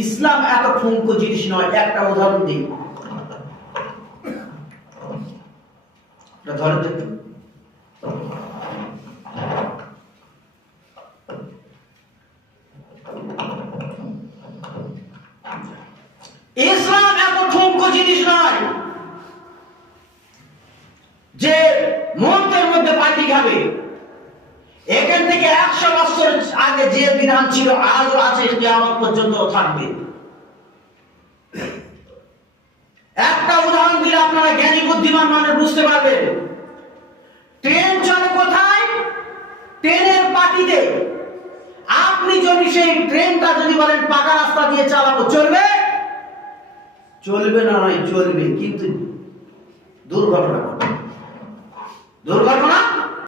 ইসলাম এত ঠুনকো জিনিস নয়। একটা উদাহরণ দিই, ধরেন দেখুন, ইসলাম এত ঠুনকো জিনিস নয় যে মুহূর্তের মধ্যে পাল্টি খাবে। এখান থেকে 100 বছর আগে যে বিধান ছিল আজও আছে, কিয়ামত পর্যন্ত থাকবে। একটা উদাহরণ দিলে আপনারা জ্ঞানী বুদ্ধিমান মানুষ বুঝতে পারবেন। ট্রেন চলে কোথায়? ট্রেনের পাটিতে। আপনি যদি সেই ট্রেনটা যদি বলেন পাকা রাস্তা দিয়ে চালাবো, চলবে? চলবে না, নয় চলবে, কিন্তু দুর্ঘটনা ঘটবে। দুর্ঘটনা